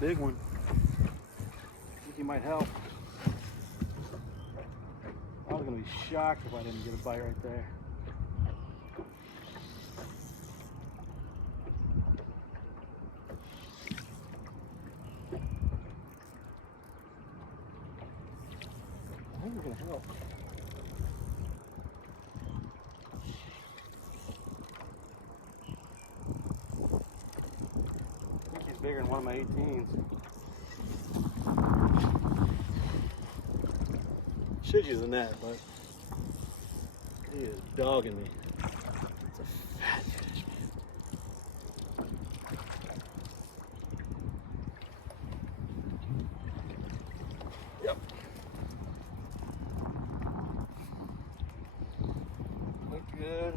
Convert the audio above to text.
big one. I think he might help. I was gonna be shocked if I didn't get a bite right there. I think we're gonna help. I think he's bigger than one of my 18s. Should use a net, but he is dogging me. It's a fat fish, man. Yep. Look good.